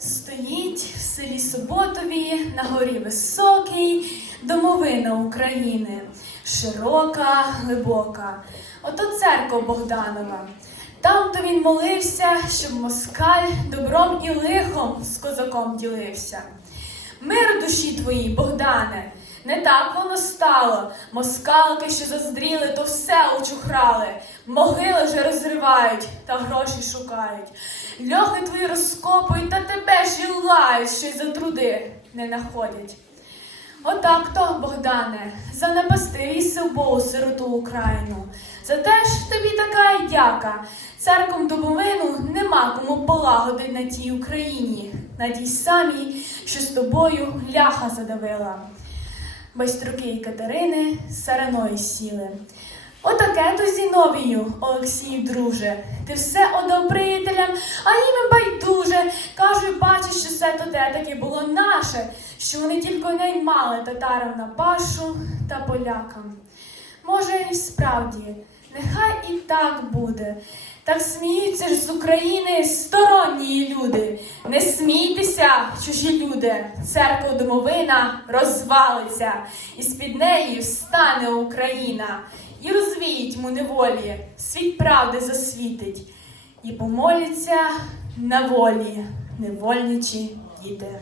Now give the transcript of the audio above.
Стоїть в селі Суботові на горі високий домовина України, широка, глибока. Ото церква Богданова. Там то він молився, щоб москаль добром і лихом з козаком ділився. Мир душі твоїй, Богдане, не так воно стало. Москалки, що заздріли, то все очухрали. Могили же розривають та гроші шукають. Льохи твої розкопують, та тебе ж і лають, що й за труди не находять. Отак то, Богдане, занапастив і Богу сироту Україну. За те ж тобі така й дяка. Церком домовину нема кому полагодить на тій Україні, на тій самій, що з тобою ляха задавила. Байструки і Катерини сараною сіли. Отаке то Зіновію, Олексій, друже, ти все одав приятелям, а їм байдуже. Кажуть, бачиш, що все то те таки було наше, що вони тільки наймали татарам на пашу та полякам. Може, і справді, нехай і так буде. Так сміються ж з України сторонні люди. Не смійтеся, чужі люди. Церква домовина розвалиться, і з-під неї встане Україна, і розвіють му неволі, світ правди засвітить, і помоляться на волі невольничі діти.